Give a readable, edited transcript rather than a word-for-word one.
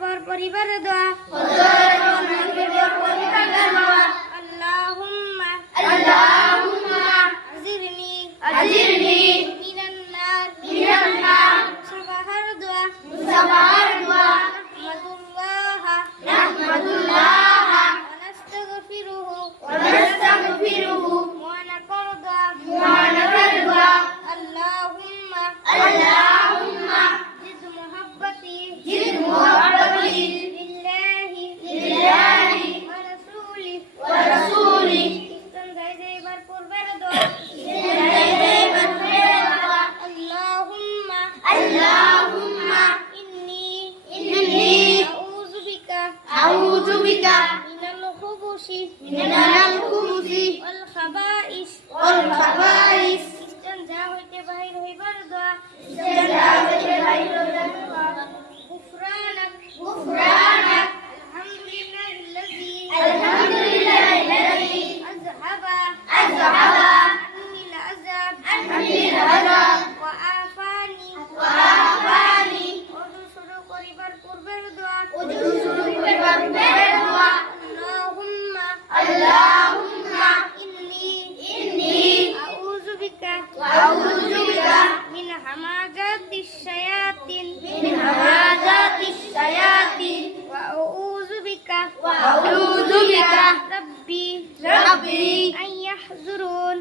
বর পরিবার দোয়া আল্লাহুম্মা আজিরনি মিনান নার মুসাবাহার দোয়া নাহমাদুল্লাহ ওয়া নাস্তাগফিরুহু ওয়া নাকর দোয়া আল্লাহুম্মা জিদ মুহাব্বতি লিল্লাহি ওয়া রাসূলি ইস্তানজাইবার পূর্বের দোয়া আল্লাহুম্মা ইন্নী আউযু বিকা মিনাল খুবুসি ওয়াল খাবাইস ইস্তানজা হইতে বাহির হইবার দোয়া غفرانك الحمد لله الذي أذهب عني العذاب وعافاني ওযু শুরু করিবার পূর্বের দোয়া আল্লাহুম্মা ইন্নী আউযু বিকা মিন হামাযাতিশ শায়াতিন ওয়া আউযু বিকা রাব্বি আন ইয়াহযুরুন